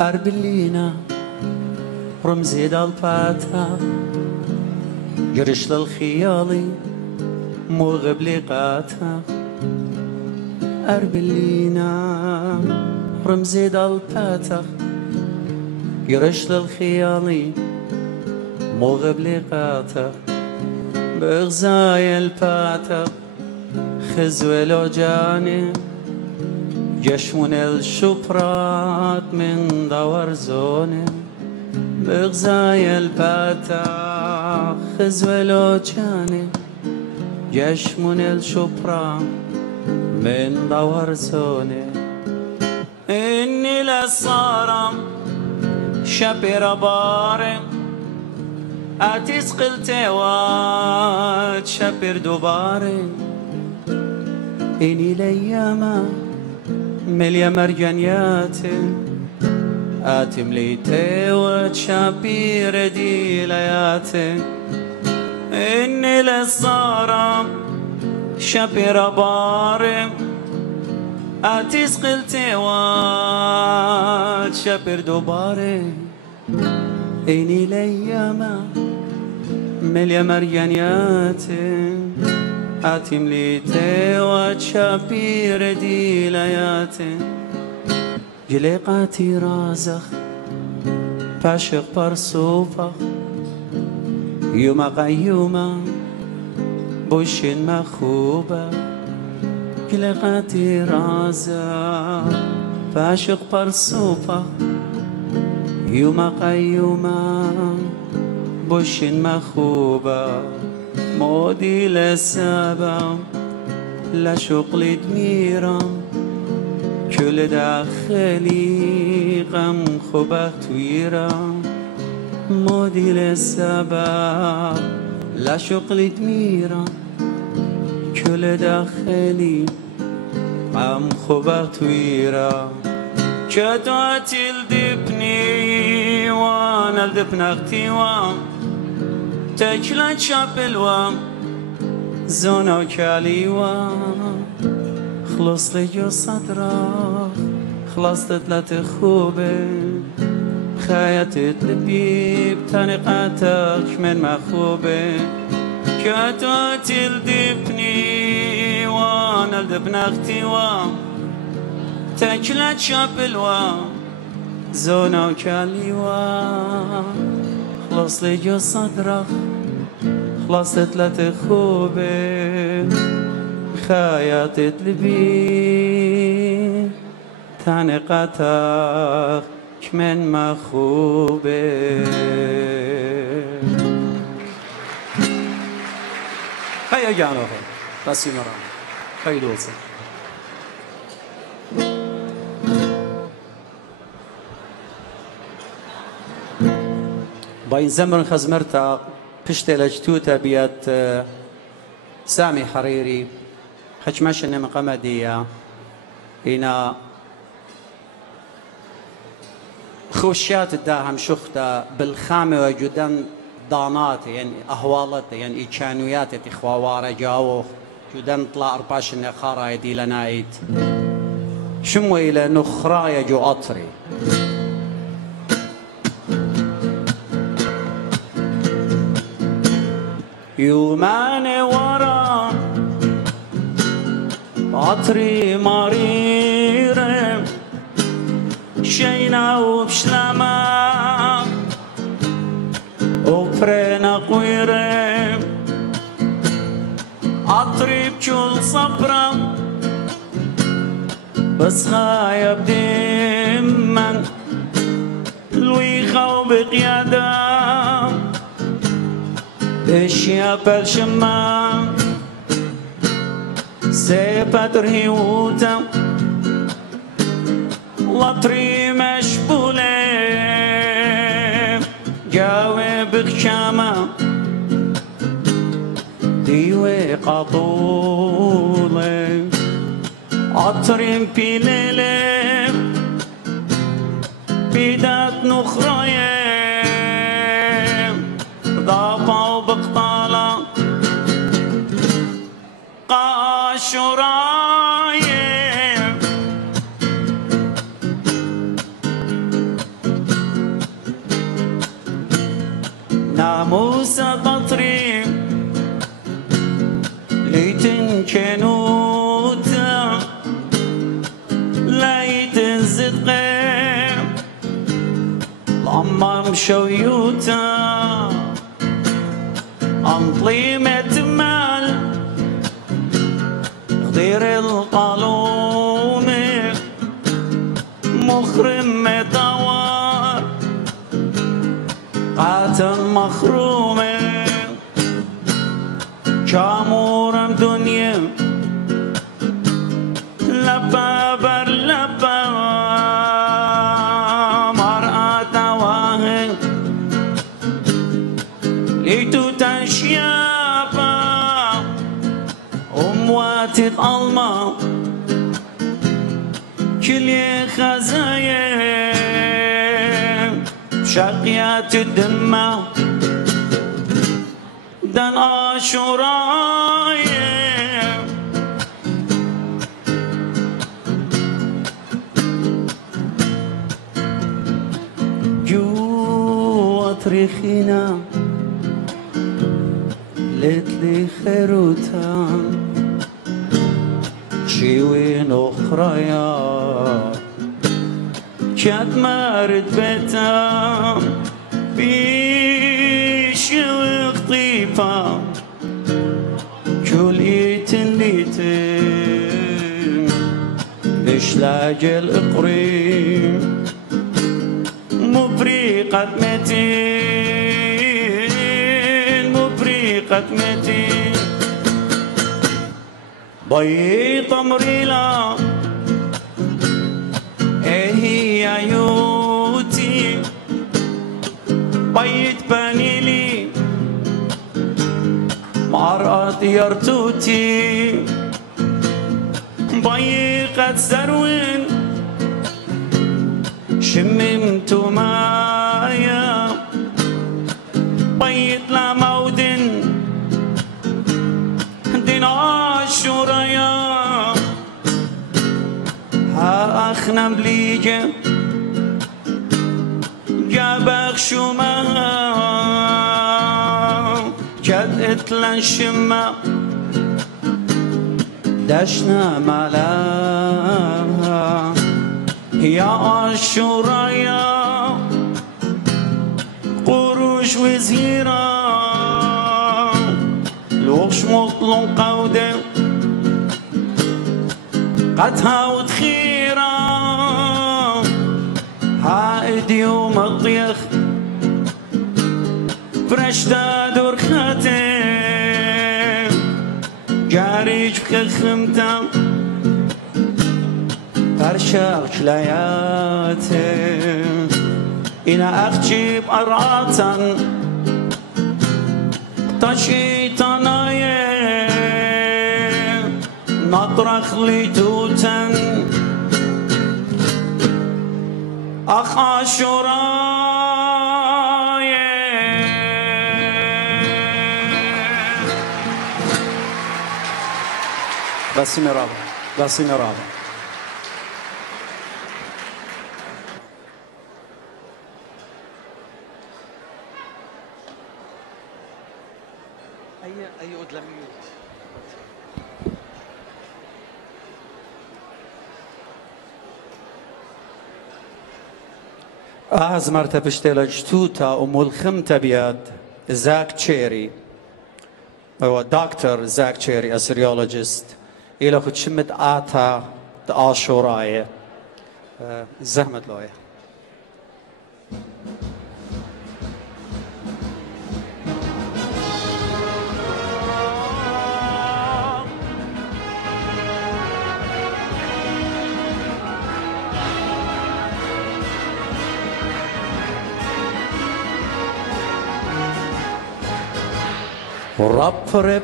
أربلينا رمزي دالباتا يرش للخيالي موغب لقاتا أربلينا رمزي دالباتا يرش للخيالي موغب لقاتا بغزاي الباتا خزوة لو جاني جشمون الشبرات من دور زوني بغزاي الباتا خزوة لو جاني جشمون الشبرات من دور زوني إني للصارم شبير بارم أتيس قلتي وات شبير دوباري إني لياما مليا مرجانيات آتم ليتي وات شبير دي لياتي إني للصارم شبير بارم أتيس قلتي وات شبير دوباري إني لياما مليا مرجانيات آتم ليتي واتشابير دي لياتي جليقاتي رازخ باشق برسوفخ يوما قيوما بوشين مخوبة جليقاتي رازخ باشق برسوفخ يوما قيوما بوشين مخوبة مودي للسبا لشغل دميرا كل داخلي غم خوبة تويرا مودي للسبا لشغل دميرا كل داخلي غم خوبة تويرا كدوات الدبني وانا الدبن اختي وام تجلت شابل وام زونا وكالي وام خلص لي جو صدرك خلصت لت خوبه خايتت لبيب تنقاتك من مخوبه كدوات الدبني وانا الدبن اختي وام تجلت شابل وام زونا وكالي وام خلص لي جو صدرك خلصت لت خوبه خايتت لبي تنقاتك من مخوبه هيا جانوه بس يمران خير دوسه باين زمن خزمرتا پشت لجتوتا بيات سامي حريري خشمش انما قمدية هنا خوشيات الداهم شختا بالخامة وجدان ضانات يعني أهوالات يعني إيشانويات إخوة جاوخ جدان طلع أرباش النخارة يدي لنايد شمو إلى نخرايا جو أطري يومان ورا عطري مريرة شينا وبشلما وبرنا قويرة عطري بجول صبرا بس غايب ديما الويخة وبقيادة اشياء بالشمام سيبتر هيوتا لطري مشبولة جاوي بخشامة ديوي قطولة عطري بليلة بيدات نخراية ضابة وبقطالة قاشراية شويوتا أنطيمة مال غدير القالوم مخرم دوار قاتل مخروم شامورم دنيا لبا بر لبا مرأة واهن ليتو تشيابا أمواتي الألما كل خزايا شقيات الدماء دن عاشوراي جوا طريخينا ليتلي خيروتا شيوين أخريا كاد مارد بيتا بيشوق طيفا كليتن ليتن إشلاج الإقريم مبريقة متين مبريقة متين بيض مريلا هي يوتي بيت بنيلي مرأة يرتوتي بيقت سروين شممت مايا بيت لا مودن دين عاشوريا ها أخنا بليجة جابك شوما جد اتلن شما دشنا ملاها يا عاشورايا قروش وزهيرا لوش مطلون قودة قدها وتخيرا عائد يوم الضيخ فرشتا دور خاتم جاريج بخخمتا فرشاق شلاياتم إنا أخجيب أراتا تشيطانايا نطرخ لي توتا أخ عاشوراي باسم رابع باسم رابع أي أدلميوت أعزمرت بشتلجتوتا أم الخمتة بياد زاك تشيري هو دكتور زاك تشيري أسريولوجيست إلى خد شمت آتا عاشوراي زحمة لوية رب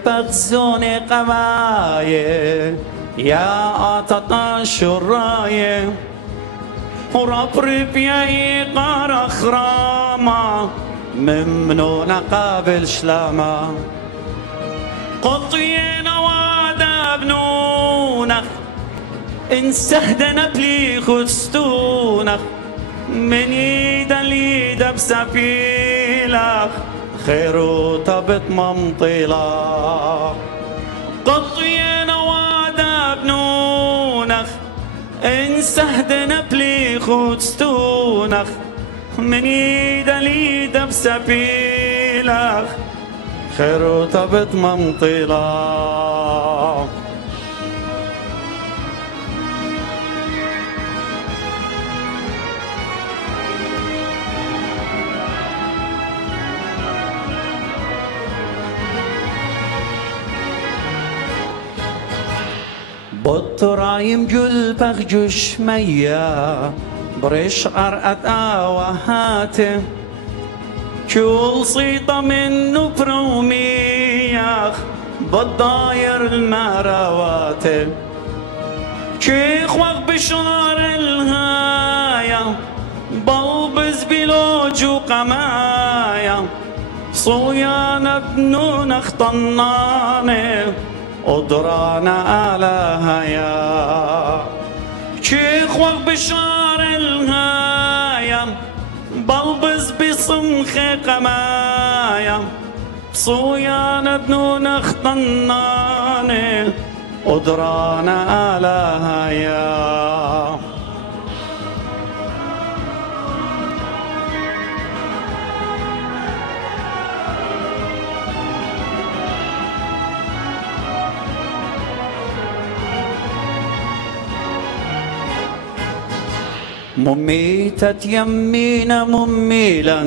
بغزوني قوايه يا آتتا شرايه رب بياي قار خراما ممنون قابل شلاما قطين وادا بنونخ إن استهدنت لي خستونخ من يدا ليدا بسبيلخ خيرو طبت ممطيلا قطين وادا بنونخ إن استهدن بلي خستونخ مني دليد بسبيلك خير تبت منطلة بطرايم جل بغجش ميا بريش أرأت آوهاتي كل صيطة منه برومياخ بالضاير المراواتي شيخ وق بشار الهاية بلبز بلوج وقمايا صويانا بنون اخطناني أدرانا على هيا شيخ وق بشار الهاية بلبز بصمخ قمايا صويانا بنون اخطناني أدرانا على هيا مميتة يمينا مميلا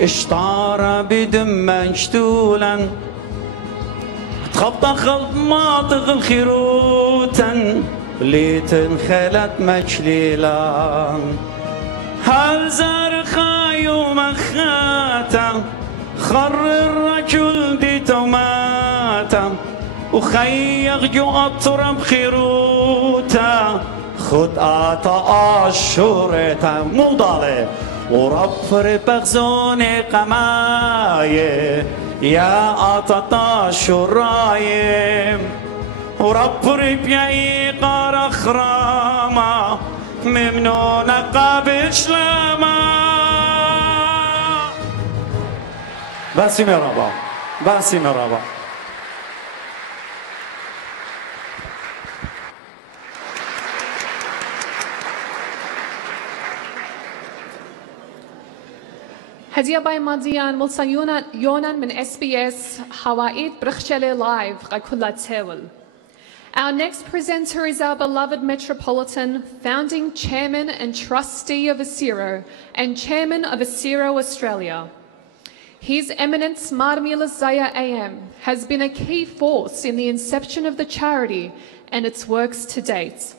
اشطار بدم مشتولا تخبط خلط ماطغ الخيروتا ليت انخلت مجليلا هل زار خايو مخاتا خر الرجل دي توماتا وخيغ جو اطرب خيروتا خد آتا آشورتا مضالة ورفر بغزوني قماية يا آتا آشورايم ورفر بيأي قار خراما ممنون قابل شلاما باسي مرابا باسي مرابا هدية باي ماديان ملصا يونان من SBS Hawaii Brchele Live Rakula Tewel. Our next presenter is our beloved Metropolitan, founding chairman and trustee of Acero and chairman of Acero Australia. His Eminence Marmila Zaya AM has been a key force in the inception of the charity and its works to date.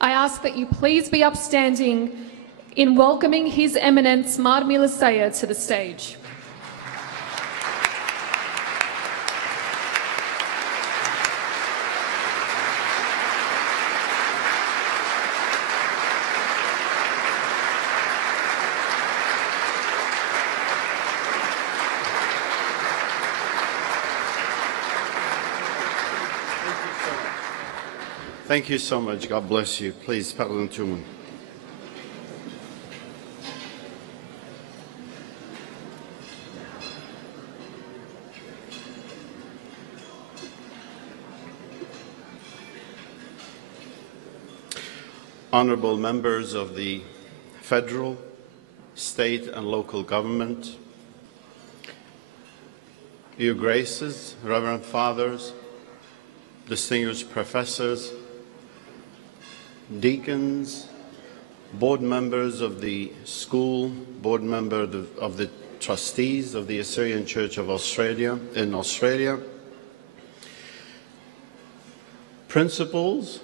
I ask that you please be upstanding in welcoming His Eminence Marmila Zaya to the stage. Thank you so much. God bless you. Please, pardon to me. Honorable members of the federal, state, and local government, Your Graces, Reverend Fathers, distinguished professors, deacons, board members of the school, board member of the trustees of the Assyrian Church of Australia in Australia, principals.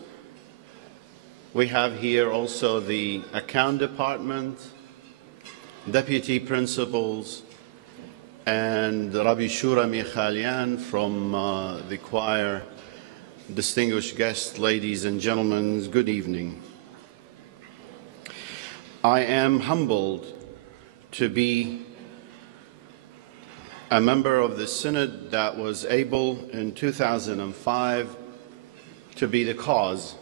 We have here also the account department, deputy principals, and Rabbi Shura Michalian from the choir. Distinguished guests, ladies and gentlemen, good evening. I am humbled to be a member of the synod that was able in 2005 to be the cause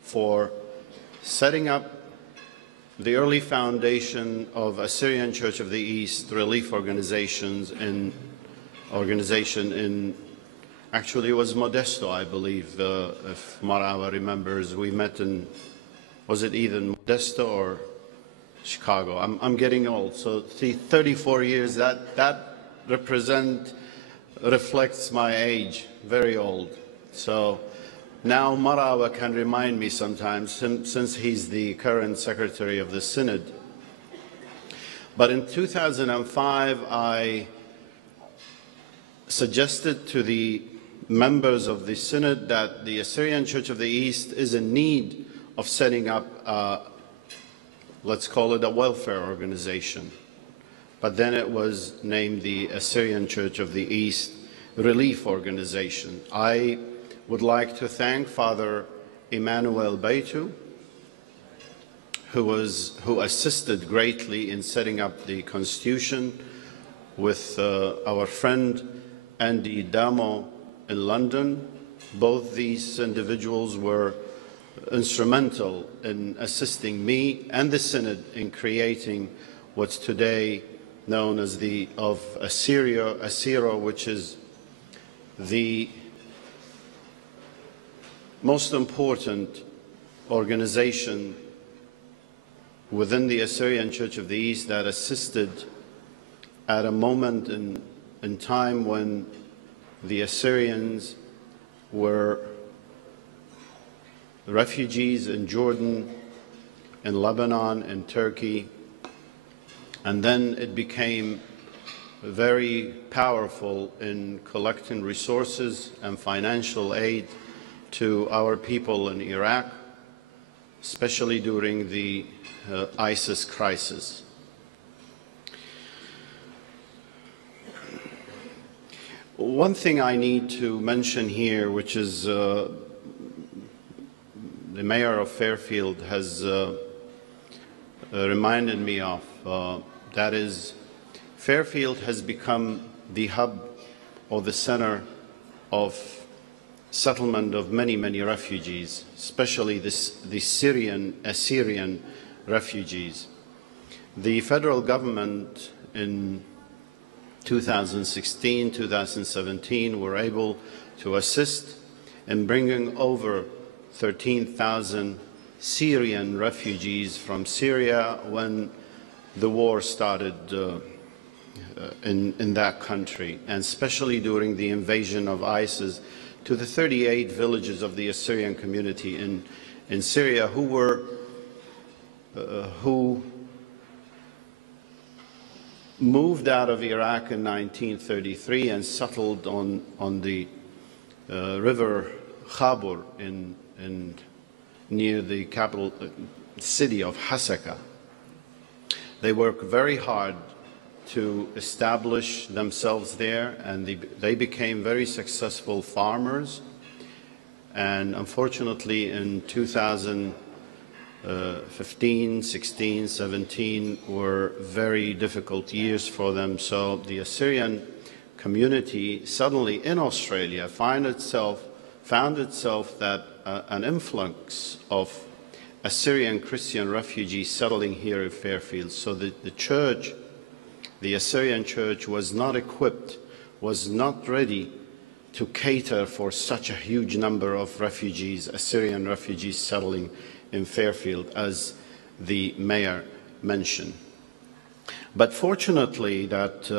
for setting up the early foundation of Assyrian Church of the East relief organization in actually, it was Modesto, I believe, if Marawa remembers. We met in, was it either Modesto or Chicago. I'm getting old, so see, 34 years, that reflects my age, very old. So now Marawa can remind me sometimes, since he's the current secretary of the Synod. But in 2005, I suggested to the members of the Synod that the Assyrian Church of the East is in need of setting up, let's call it a welfare organization. But then it was named the Assyrian Church of the East Relief Organization. I would like to thank Father Emmanuel Beitu, who assisted greatly in setting up the constitution, with our friend Andy Damo in London. Both these individuals were instrumental in assisting me and the Synod in creating what's today known as the Acero, which is the most important organization within the Assyrian Church of the East that assisted at a moment in time when the Assyrians were refugees in Jordan, in Lebanon, in Turkey, and then it became very powerful in collecting resources and financial aid to our people in Iraq, especially during the ISIS crisis. One thing I need to mention here, which is the mayor of Fairfield has reminded me of, that is, Fairfield has become the hub or the center of settlement of many, many refugees, especially the Assyrian refugees. The federal government in 2016, 2017 were able to assist in bringing over 13,000 Syrian refugees from Syria when the war started in that country, and especially during the invasion of ISIS to the 38 villages of the Assyrian community in Syria who moved out of Iraq in 1933 and settled on the river Khabur near the capital city of Hasaka. They worked very hard to establish themselves there, and they became very successful farmers. And unfortunately, in 2015, 16, 17 were very difficult years for them. So the Assyrian community suddenly in Australia found itself that an influx of Assyrian Christian refugees settling here in Fairfield. So the Assyrian church was not equipped, was not ready to cater for such a huge number of refugees, Assyrian refugees settling in Fairfield, as the mayor mentioned. But fortunately that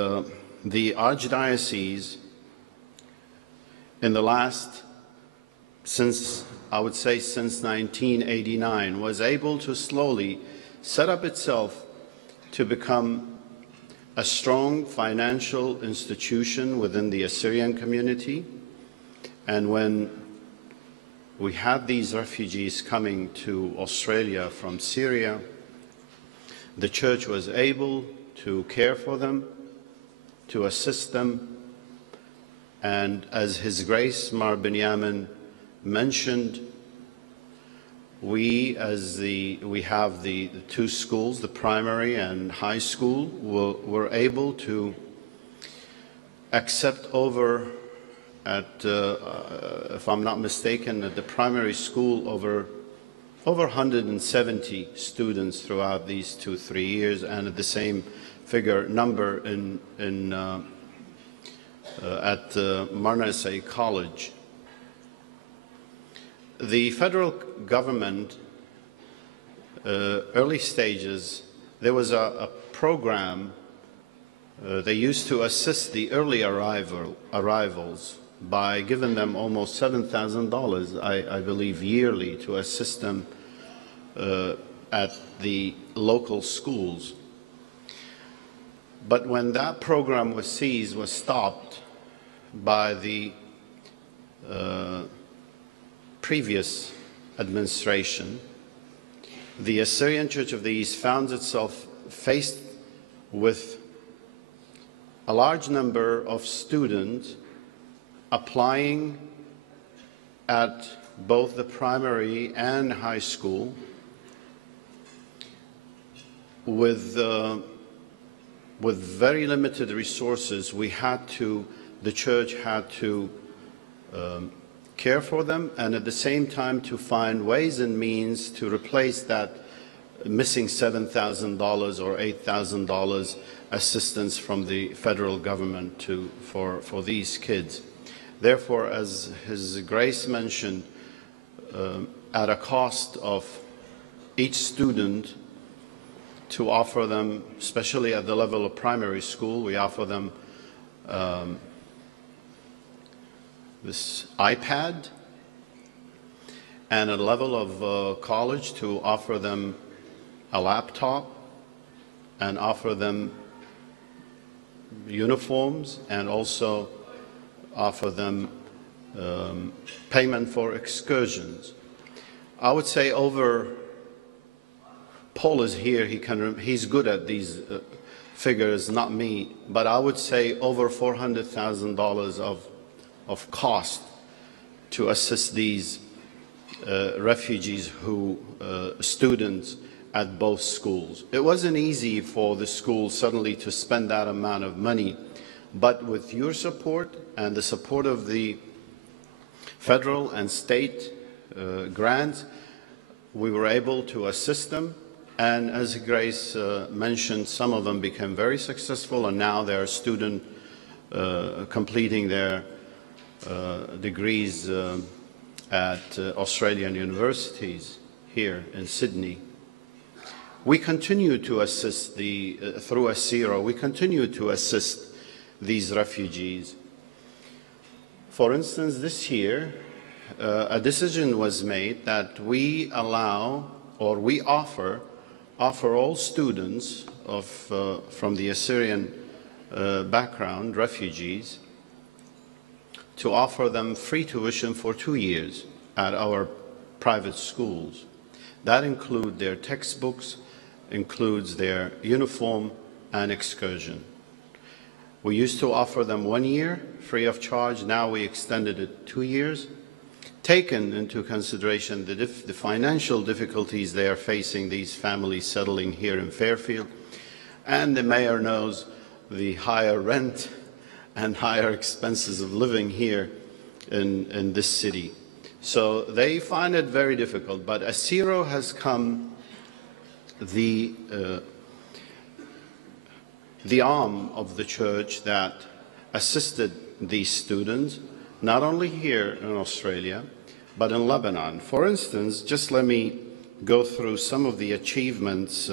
the Archdiocese in the last, I would say since 1989, was able to slowly set up itself to become a strong financial institution within the Assyrian community. And when we had these refugees coming to Australia from Syria, the church was able to care for them, to assist them, and as His Grace Mar Binyamin mentioned, we have the two schools, the primary and high school, were able to accept over if I'm not mistaken, at the primary school over 170 students throughout these 2-3 years, and at the same number at Marnasay College. The federal government, early stages, there was a program. They used to assist the early arrivals by giving them almost $7,000, I believe, yearly to assist them at the local schools. But when that program was seized, was stopped by the previous administration, the Assyrian Church of the East found itself faced with a large number of students applying at both the primary and high school with very limited resources. The church had to care for them, and at the same time to find ways and means to replace that missing $7,000 or $8,000 assistance from the federal government for these kids. Therefore, as His Grace mentioned, at a cost of each student, to offer them, especially at the level of primary school, we offer them this iPad, and at a level of college to offer them a laptop and offer them uniforms, and also offer them payment for excursions. I would say Paul is here, he's good at these figures, not me, but I would say over $400,000 of cost to assist these refugees students at both schools. It wasn't easy for the school suddenly to spend that amount of money, but with your support and the support of the federal and state grants, we were able to assist them. And as Grace mentioned, some of them became very successful, and now they're students completing their degrees at Australian universities here in Sydney. We continue to assist through Acero, we continue to assist these refugees. For instance, this year, a decision was made that we allow, or we offer all students from the Assyrian background, refugees, to offer them free tuition for 2 years at our private schools. That includes their textbooks, includes their uniform and excursion. We used to offer them 1 year free of charge. Now we extended it 2 years, taken into consideration the financial difficulties they are facing, these families settling here in Fairfield, and the mayor knows the higher rent and higher expenses of living here in this city. So they find it very difficult, but Acero has come the arm of the church that assisted these students, not only here in Australia, but in Lebanon. For instance, just let me go through some of the achievements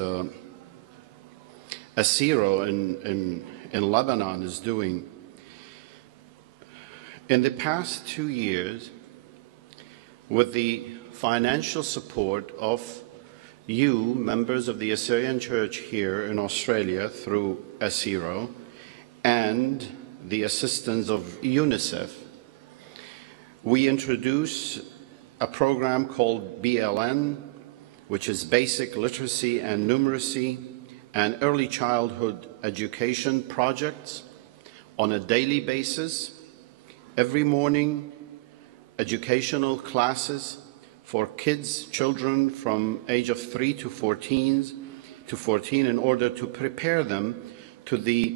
Acero in Lebanon is doing. In the past 2 years, with the financial support of you, members of the Assyrian Church here in Australia through Acero, and the assistance of UNICEF, we introduced a program called BLN, which is Basic Literacy and Numeracy and Early Childhood Education projects on a daily basis. Every morning, educational classes for children from age of 3 to 14 in order to prepare them to the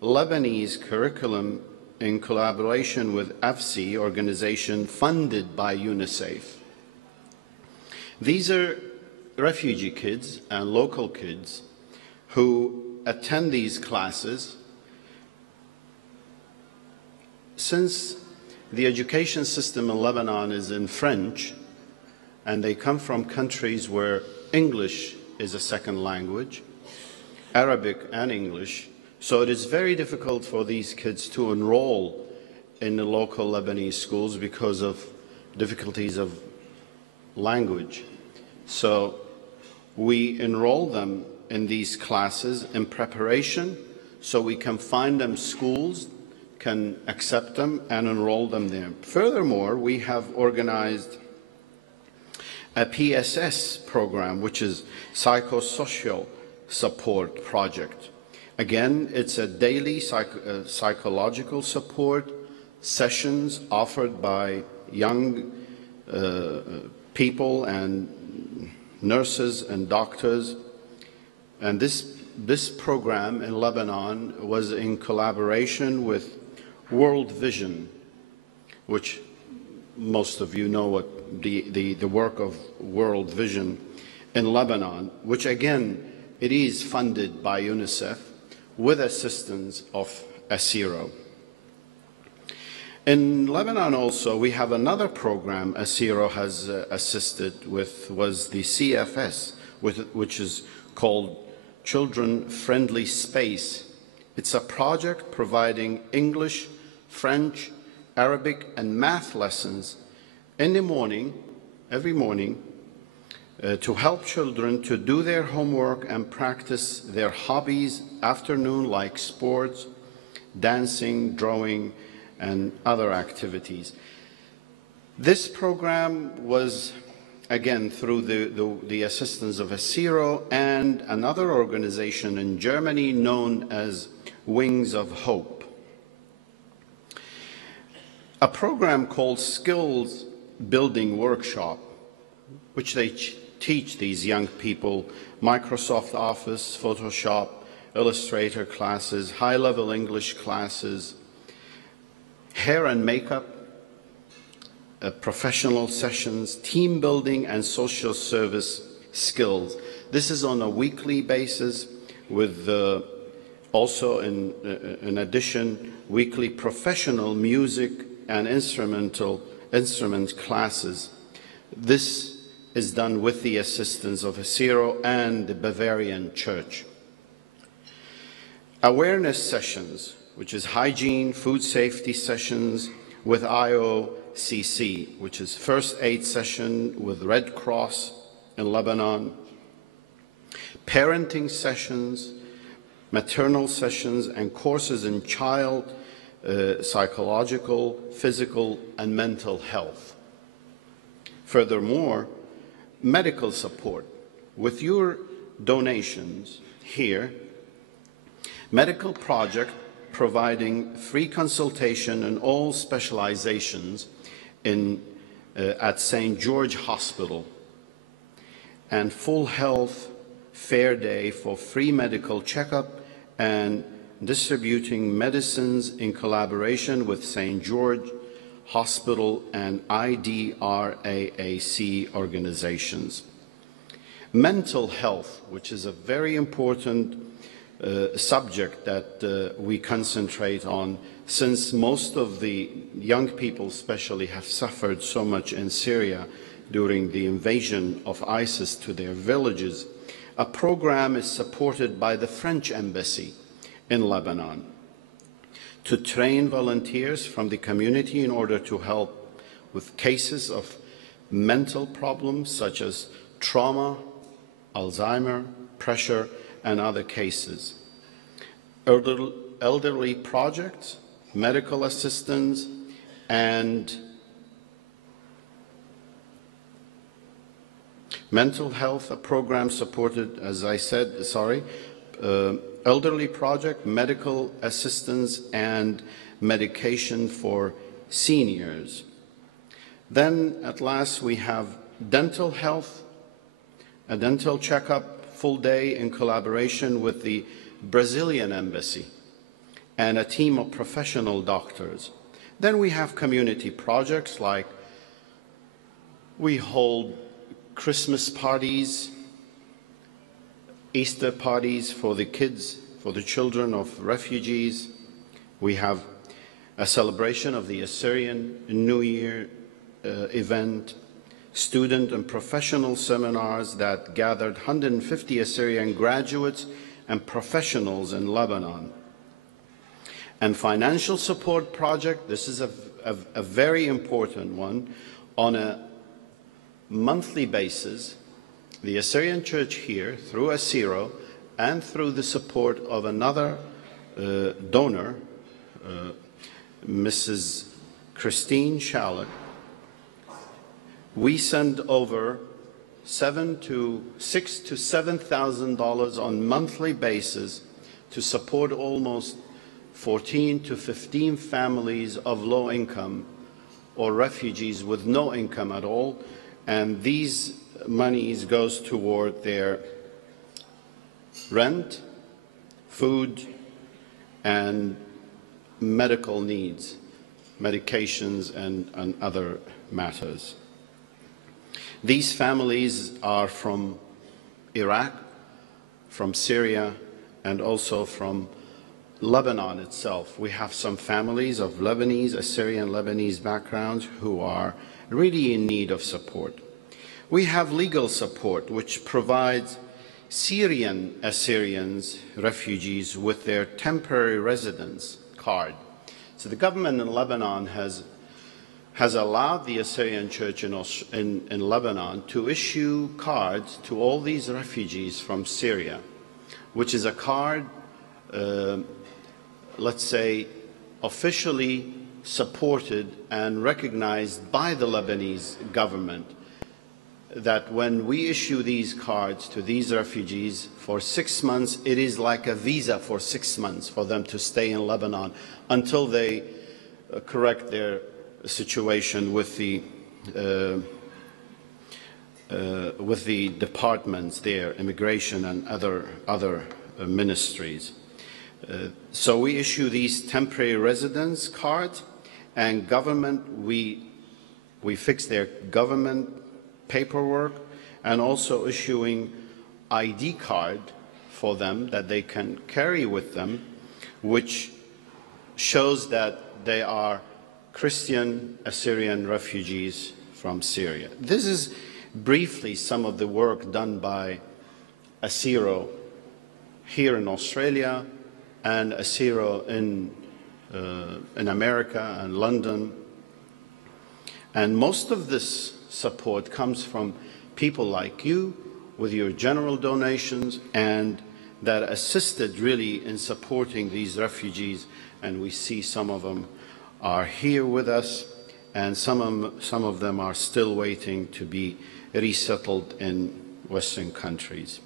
Lebanese curriculum in collaboration with AFSI organization funded by UNICEF. These are refugee kids and local kids who attend these classes. Since the education system in Lebanon is in French, and they come from countries where English is a second language, Arabic and English. So it is very difficult for these kids to enroll in the local Lebanese schools because of difficulties of language. So we enroll them in these classes in preparation so we can find them schools, can accept them and enroll them there. Furthermore, we have organized a PSS program, which is psychosocial support project. Again, it's a daily psychological support sessions offered by young people and nurses and doctors. And this program in Lebanon was in collaboration with World Vision, which most of you know what the work of World Vision in Lebanon, which again, it is funded by UNICEF with assistance of Acero. In Lebanon also, we have another program Acero has assisted with, was the CFS, which is called Children Friendly Space. It's a project providing English, French, Arabic, and math lessons in the morning, every morning, to help children to do their homework and practice their hobbies afternoon, like sports, dancing, drawing, and other activities. This program was, again, through the assistance of Acero and another organization in Germany known as Wings of Hope. A program called Skills Building Workshop, which they teach these young people Microsoft Office, Photoshop, Illustrator classes, high-level English classes, hair and makeup, professional sessions, team building, and social service skills. This is on a weekly basis with also in addition, weekly professional music and instrument classes. This is done with the assistance of Acero and the Bavarian Church. Awareness sessions, which is hygiene, food safety sessions with IOCC, which is first aid session with Red Cross in Lebanon, parenting sessions, maternal sessions, and courses in child psychological, physical, and mental health. Furthermore, medical support. With your donations here, medical project providing free consultation in all specializations at St. George Hospital, and full health fair day for free medical checkup and distributing medicines in collaboration with St. George Hospital and IDRAAC organizations. Mental health, which is a very important subject that we concentrate on, since most of the young people especially have suffered so much in Syria during the invasion of ISIS to their villages. A program is supported by the French Embassy in Lebanon to train volunteers from the community in order to help with cases of mental problems such as trauma, Alzheimer, pressure, and other cases. Elderly projects, medical assistance, and mental health, a program supported, as I said, elderly project, medical assistance, and medication for seniors. Then at last we have dental health, a dental checkup full day in collaboration with the Brazilian Embassy and a team of professional doctors. Then we have community projects like we hold Christmas parties, Easter parties for the kids, for the children of refugees. We have a celebration of the Assyrian New Year event, student and professional seminars that gathered 150 Assyrian graduates and professionals in Lebanon. And financial support project, this is a very important one. On a monthly basis, the Assyrian Church here, through Acero and through the support of another donor, Mrs. Christine Shallett, we send over $6,000 to $7,000 on monthly basis to support almost 14 to 15 families of low income or refugees with no income at all, and these monies goes toward their rent, food, and medical needs, medications, and other matters. These families are from Iraq, from Syria, and also from Lebanon itself. We have some families of Lebanese, Assyrian Lebanese backgrounds who are really in need of support. We have legal support, which provides Syrian Assyrians, refugees, with their temporary residence card. So the government in Lebanon has allowed the Assyrian Church in Lebanon to issue cards to all these refugees from Syria, which is a card, let's say, officially supported and recognized by the Lebanese government, that when we issue these cards to these refugees for 6 months, it is like a visa for 6 months for them to stay in Lebanon until they correct their situation with the departments there, immigration and other ministries. So we issue these temporary residence cards, and government, we fix their government paperwork, and also issuing ID card for them that they can carry with them, which shows that they are Christian Assyrian refugees from Syria. This is briefly some of the work done by Acero here in Australia and Acero in America and London. And most of this support comes from people like you with your general donations, and that assisted really in supporting these refugees. And we see some of them are here with us, and some of them are still waiting to be resettled in Western countries.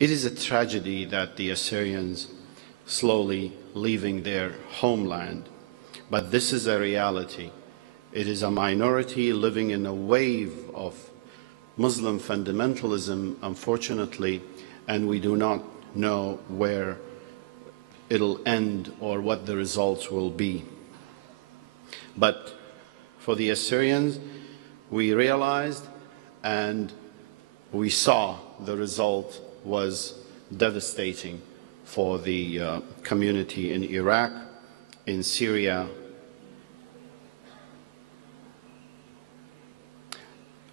It is a tragedy that the Assyrians slowly leaving their homeland, but this is a reality. It is a minority living in a wave of Muslim fundamentalism, unfortunately, and we do not know where it'll end or what the results will be. But for the Assyrians, we realized and we saw the result was devastating for the community in Iraq, in Syria.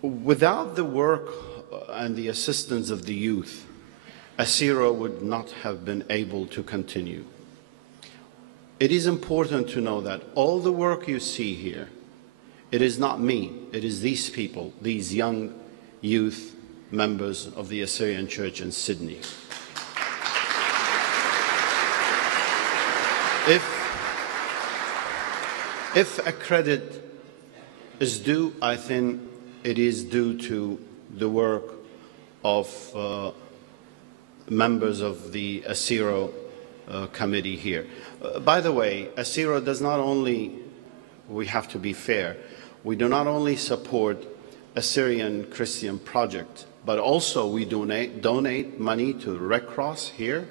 Without the work and the assistance of the youth, Acero would not have been able to continue. It is important to know that all the work you see here, it is not me, it is these people, these young youth members of the Assyrian Church in Sydney. If a credit is due, I think it is due to the work of members of the Acero committee here. By the way, Acero does not only, we have to be fair, we do not only support Assyrian Christian project, but also we donate money to Red Cross here,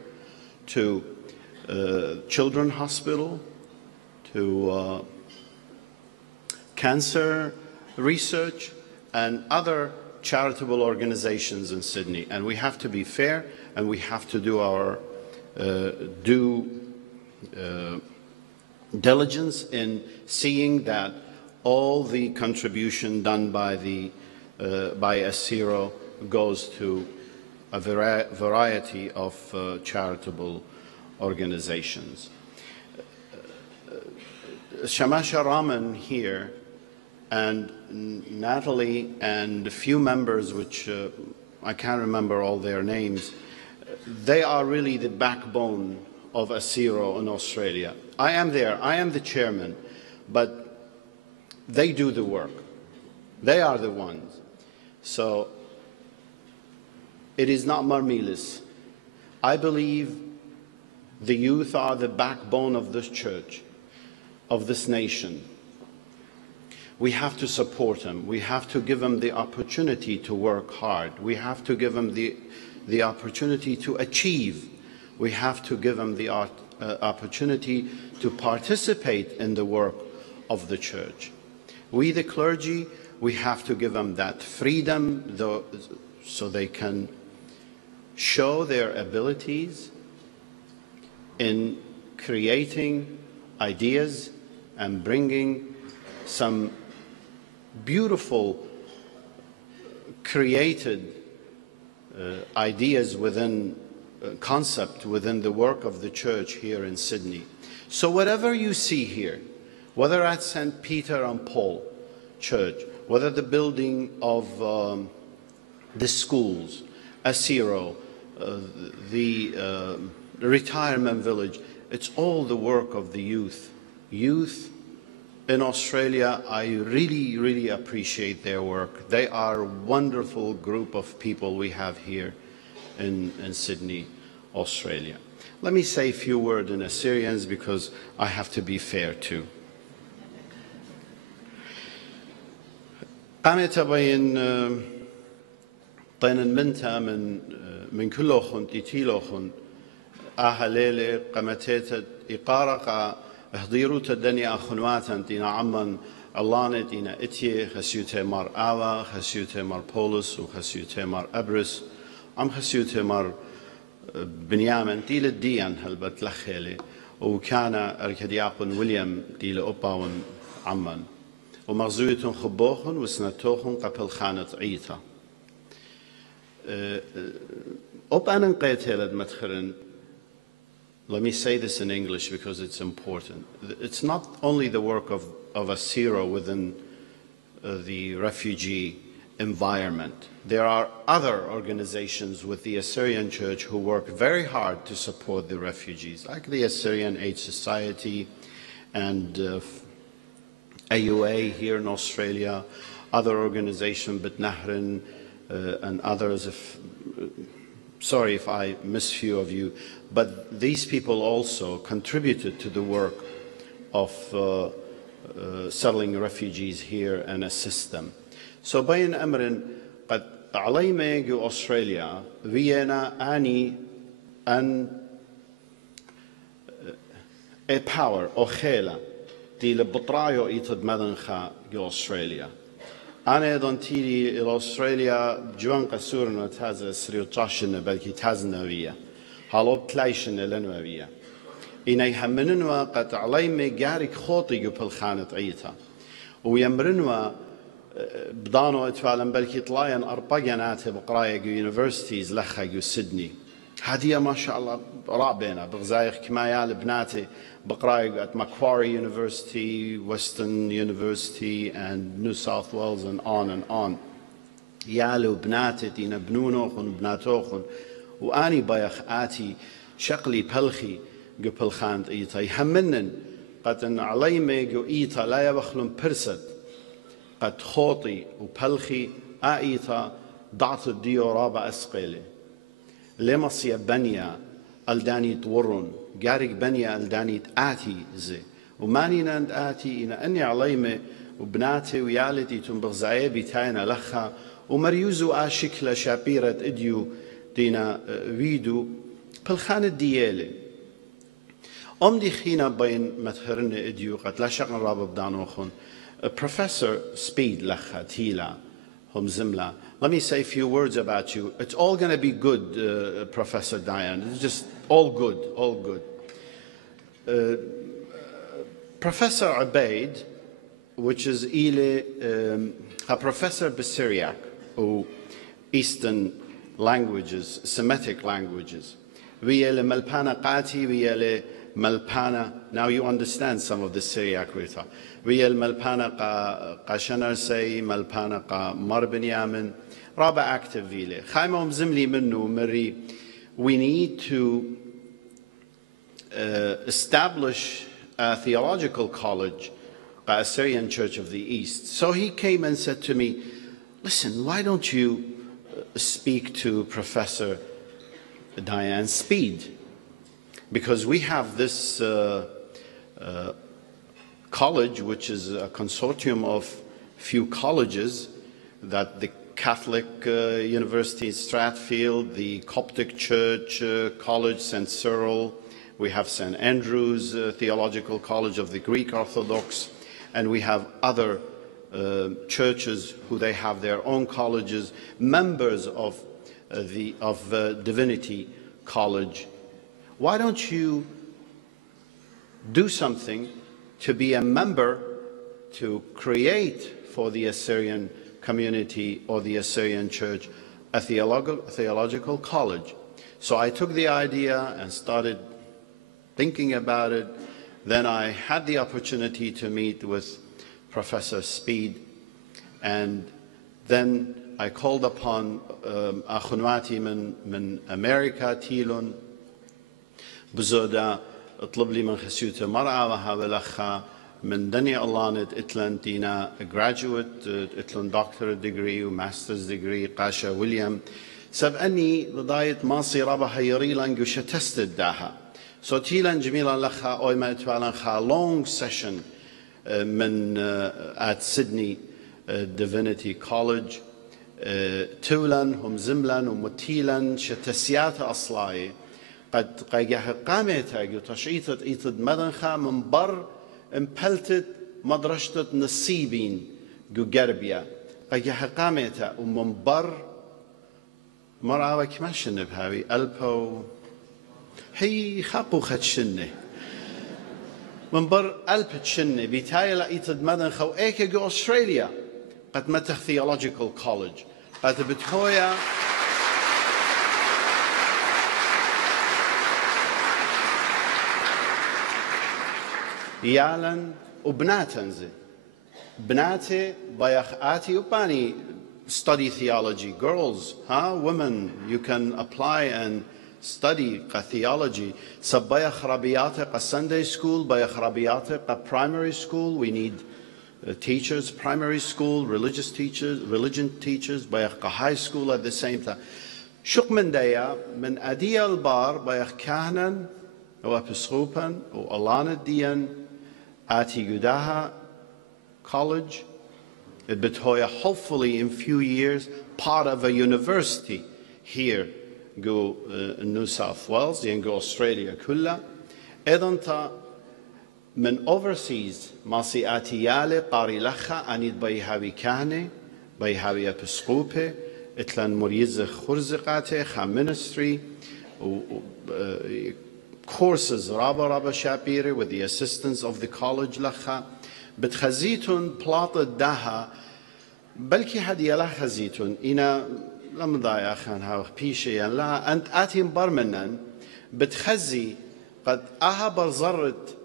to Children's Hospital, to cancer research, and other charitable organizations in Sydney. And we have to be fair, and we have to do our diligence in seeing that all the contribution done by Acero goes to a variety of charitable organizations. Shamasha Raman here and Natalie and a few members, which I can't remember all their names, they are really the backbone of Acero in Australia. I am there, I am the chairman, but they do the work. They are the ones. So it is not Marmilis. I believe the youth are the backbone of this church, of this nation. We have to support them. We have to give them the opportunity to work hard. We have to give them the opportunity to achieve. We have to give them the opportunity to participate in the work of the church. We, the clergy, we have to give them that freedom so they can show their abilities in creating ideas and bringing some beautiful created ideas within concept within the work of the church here in Sydney. So whatever you see here, whether at St. Peter and Paul Church, whether the building of the schools, Acero, the retirement village, it's all the work of the youth. Youth in Australia, I really, really appreciate their work. They are a wonderful group of people we have here in Sydney, Australia. Let me say a few words in Assyrians because I have to be fair too. قامت بين طين المنتا من كلوخن تيتيلوخن أهليلي قامتت إقارقة هضيرو تدني أخنواتن تينا عمن اللانة تينا إتيه خسيوتي مار آوا خسيوتي مار بولس وخسيوتي مار أبرس عم خسيوتي مار بنيامن تيل الديان هلبت لخيلي وكان أركدياقن ويليام تيل أوباون عمن ومغزويتون خبوخن وسنتوخن قبل خانة عيتا أوبانن قيتيلد مدخرن. Let me say this in English because it's important. It's not only the work of Acero within the refugee environment. There are other organizations with the Assyrian Church who work very hard to support the refugees, like the Assyrian Aid Society and AUA here in Australia, other organizations, Bit Nahrin and others. Sorry if I miss few of you, but these people also contributed to the work of settling refugees here and assist them. So بين أمر قد علينا جو أستراليا فيينا أني أن a power أو خيلة دي لبطرايو إيتد مدنخا جو أستراليا. أنا أيضاً تيري إلى أستراليا جوان قصورنا تازا سريوتاشنا بلكي تازنا ويا هالوب تلايشنا لنا ويا إنا يهمننوا قد علينا جارك خوطي قبل خانة عيتا ويمرنوا بدانو اتفعلن بلكي طلايان أرباقينات بقرايا جو يونيفرسيتيز لخا جو سيدني هادية ما شاء الله رابينا بغزايخ كمايال بناتي بقرايا at Macquarie University, Western University and New South Wales and on. يالو بناتي تينا بنونوخن بناتوخن واني بايخ آتي شقلي بلخي قبل خانت ايتا يهمنن قد ان عليمي جو ايتا لا يبخلن برسد قد خوطي وبلخي ايتا ضعت الديو رابع اسقيلي لمصيا بنيا الداني تورن جارك بنيا الداني آتي زي وماني نند آتي إن أني عليمي وبناتي ويالتي تنبغزعي بتاينا لخا ومريوزو آشكلا شابيرة إديو دينا ويدو بالخان الديالي دي خينا بين متخرن إديو قد لا شغن رابب دانوخن Professor Speed لخا تيلا هم زملا. Let me say a few words about you. It's all going to be good, Professor Diane. It's just all good, all good. Professor Abaid, which is a professor B'Syriac, or Eastern languages, Semitic languages. Viyele Malpana Qati, Viyele Malpana. Now you understand some of the Syriac rita. Viyele Malpana Qashanar Say, Malpana Qa Marbin Yamin, Raba active Vile. Khaimom Zimli Minnu Mari. We need to establish a theological college, a Syrian Church of the East. So he came and said to me, listen, why don't you speak to Professor Diane Speed? Because we have this college, which is a consortium of few colleges, that the Catholic University in Stratfield, the Coptic Church College, St. Cyril, we have St. Andrew's Theological College of the Greek Orthodox, and we have other churches who they have their own colleges, members of Divinity College. Why don't you do something to be a member to create for the Assyrian community or the Assyrian church a theological college? So I took the idea and started thinking about it. Then I had the opportunity to meet with Professor Speed, and then I called upon أخواتي من أمريكا تيلون بزودا اطلب لي من خسيوته مرأة وهاولخا من دنيا اللانت اتلان تينا graduate اتلان doctorate degree و master's degree قاشا ويليام سب أني لضاية ماصي رابها يريلان وشتستد داها so تيلان جميلا لخا أوي ما اتوالان خا long session من at Sydney Divinity College تولن هم زملن ومتيلن شتسيات أصلاي قد قاجح قامتها جو تشعيطت إيتد مدنخا من بر امبلتت مدرشتت نصيبين جو جربيا قاجح قامتها ومن بر مرعى كمشن بهاوي ألبو هي خابو خد شنه من بر ألبت شنه بيتايلا إيتد مدنخا وإيكا جو أستراليا قد متخ theological college قد بتهويا يالن وبناتنزي بناتي بايخاتي وباني study theology girls women you can apply and study theology سبايخ ربياتك Sunday school بايخ ربياتك primary school we need teachers primary school religious teachers religion teachers بايخ high school at the same time شق من دايا من أديا البار بايخ كاهنا وابسخوبا وألان الدين آتي جداها college it بتهويا hopefully in few years part of a university here go New South Wales ين go Australia كلها إذن تا من overseas ماسي آتيالي قاري لخا أنيد بيهاوي كهنة بيهاوي أبسقوبة إتلان مريز خرزقاته خا ministry courses رابا شابيري with the assistance of the college لخا بتخزيتون بلاطة داها بلكي هدي لا خزيتون إنا لم ضايا خان هاو بيشي لا أنت آتي برمنن بتخزي قد برزرت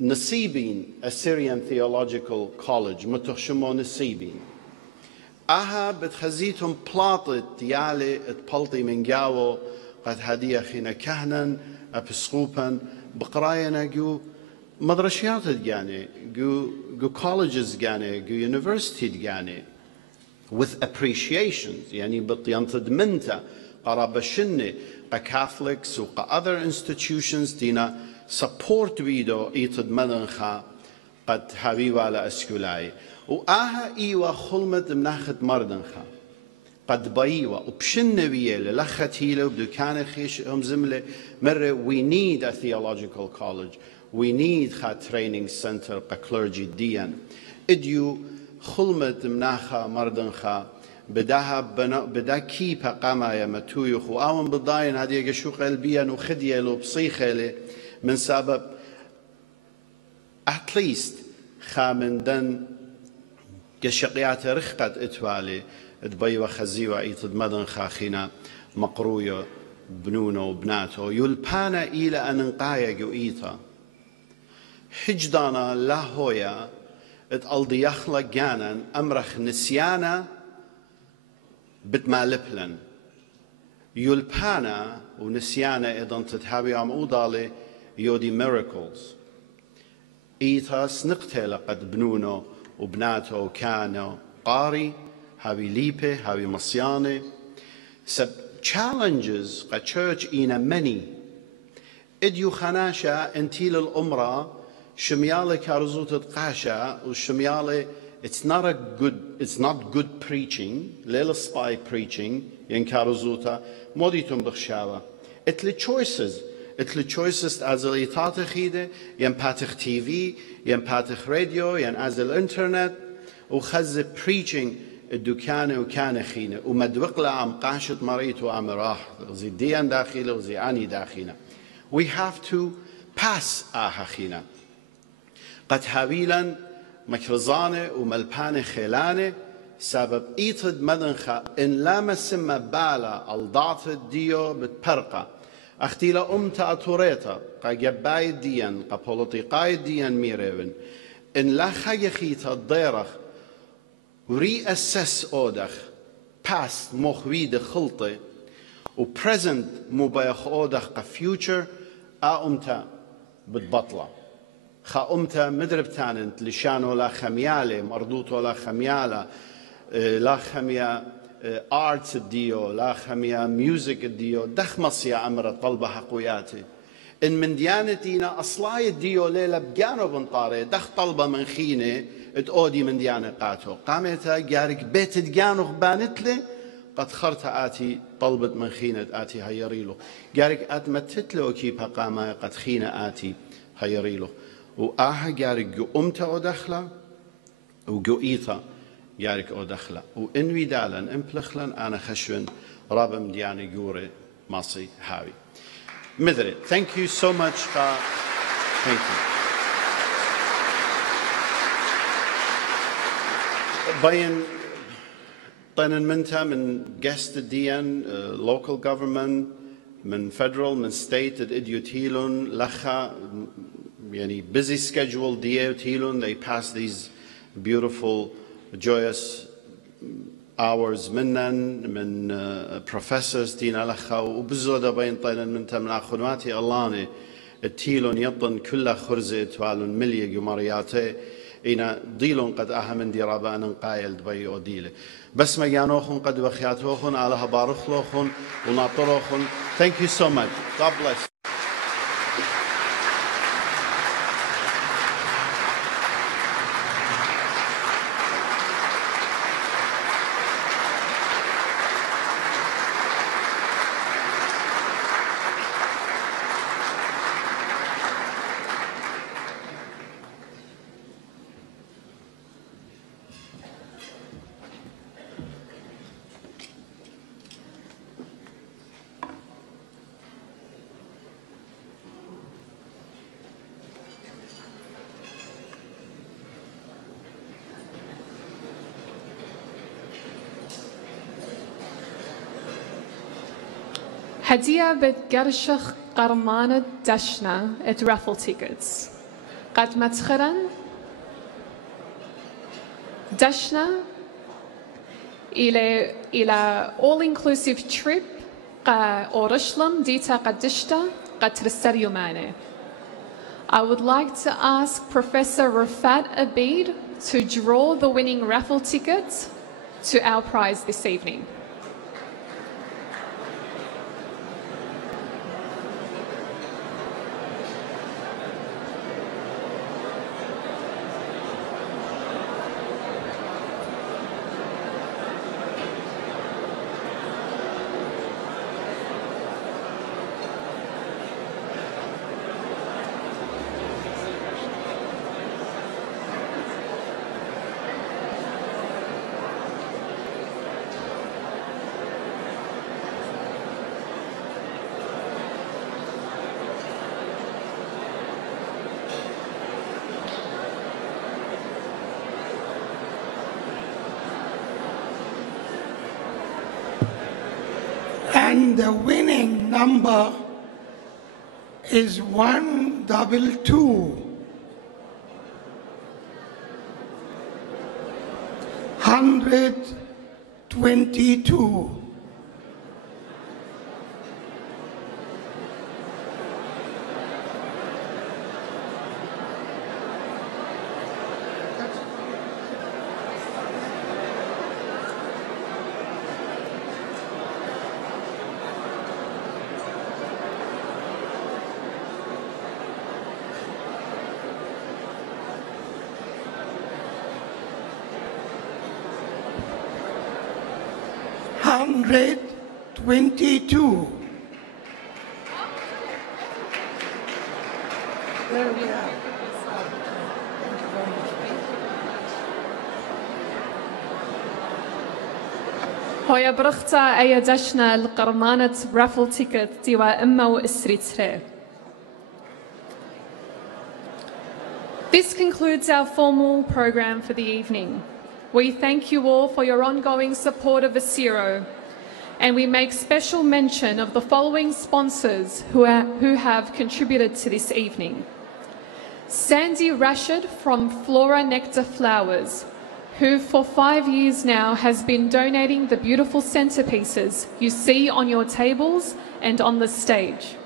نصيبين Assyrian Theological College متخشمو نصيبين بتخزيتهم بلاطة يالي تبلطي من جاو قد هدية خينا كهنا أبسقوبا بقراينا جو مدرسيات جاني جو colleges جاني جو university جاني with appreciations يعني بطيانتد منتا قرابة شنة Catholics و other institutions دينا support بيدو إيتد مدنخا قد حبيبا على أسكولاي إيوا خلمت مناخت مردنخا قد بايوا وبشنة بيالي لختيلة وبدكان خيش زملة مرة we need a theological college we need a training center clergy ديان إديو خلمت مناخا مردنخا بدا كيبا قاما يا متويخ وآوان بضاين هذه شو قلبيا وخدية لو بصيخة من سبب at least خامن دن كشقيات رخقت اتوالي دبي وخزيوة إيتد مدن خاخينا مقروية بنونو وبناتو يلبانا إلى أن نقايا إيتا حجدانا لا هويا اتقلدي يخلق جانا أمرخ نسيانا بتمالبلن يلبانا ونسيانا إذن تتهابي عم أوضالي يودي miracles إيتا سنقتل قد بنونو وبناتو كانوا قاري هاوي ليبي هاوي مصياني سب challenges قد church إينا many إديو خناشا انتيل الأمرا شميالي كارزوت قاشا وشميالي it's not good preaching ليل spy preaching ين كارزوتا موديتم بخشاوة اتلي choices ازل إيطات خيدة ين باتخ TV ين باتخ راديو ين ازل انترنت وخز preaching الدكانة وكان خينة ومدوقلا عم قاشت مريت وعم راح زي ديان داخلة وزي عني داخلة we have to pass آها خينة قد هاويلا مكرزانة وملبانة خيلانة سبب إيتد مدنخة إن لا مسمى بالا الضعت الديو بتبرقة أختيلا أمتا أتوريتا قا جباي ديان قا بوليتيقاي ديان ميريون إن لا خيخيتا الضيرخ reassess أودخ past مخويد خلطة و present مبايخ أودخ قا future أمتا بتبطلة خا أمتا مدرب تاننت لشانو لا خميالة مردوتو لا خميالة لا خميا arts الديو لا خميا music الديو دخ مصيا أمر طلبة حقوياتي إن من ديانتينا أصلاي الديو ليلة بجانو بنطاري دخ طلبة من خينة تأودي من ديانة قاتو قامتا جارك بيت ديانو خبانتلي قد خرت آتي طلبت من خينة آتي هيريلو جارك أتمتتلو كيبها قاما قد خينة آتي هيريلو وآها جارك جو أمتا ودخلا وجو إيتا جارك أودخلا وإن ويدالا إمبلخلا أنا خشون رابم ديانة جوري ماصي هاوي مدري thank you so much thank you باين طين منتا من guest الديان local government من federal من state الإديو تيلون لخا يعني busy schedule ديو تيلون they pass these beautiful joyous hours من professors دينا لخا وبزودة بين طين منتا من أخواتي اللاني التيلون يطن كل خرزة توالون مليا جمارياته إنا ديلون قد أهم دي رابان قايل دبي أوديله بس ما يانوخن قد وخياتوخن على هبارخلوخن وناطروخن thank you so much God bless هدية بتقرشخ قرمانة دشنا at raffle tickets. قد متخرن دشنا إلى all inclusive trip قا أورشلم ديتا قدشتا قد ترسريو ماني. I would like to ask Professor Rafat Abid to draw the winning raffle tickets to our prize this evening. And the winning number is 122. 122. There we are. هويا برختا أي دشنا القرمانة raffle ticket ديوا إما وإسريتره. This concludes our formal program for the evening. We thank you all for your ongoing support of Acero, and we make special mention of the following sponsors who have contributed to this evening. Sandy Rashid from Flora Nectar Flowers, who for 5 years now has been donating the beautiful centerpieces you see on your tables and on the stage.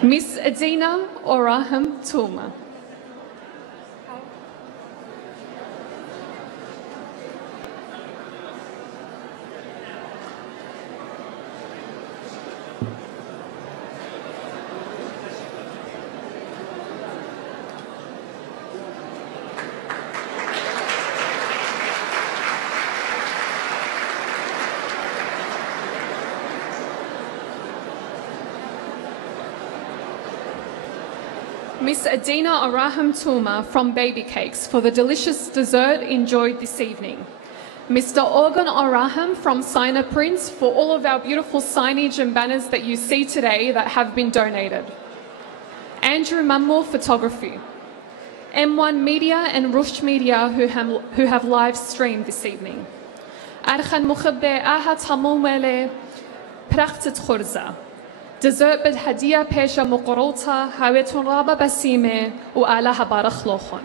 Miss Adina Oraham Tuma. Miss Adina Araham Tuma from Baby Cakes for the delicious dessert enjoyed this evening. Mr. Organ Araham from Signer Prints for all of our beautiful signage and banners that you see today that have been donated. Andrew Mammor Photography. M1 Media and Rush Media who have live streamed this evening. Arkhan Mukhabbe Ahat Hamumele Prachtet Khurza. Dessert بالهدية بيشا مقروطة هاويتون رابا بسيمة وآلها بارخ لوخون.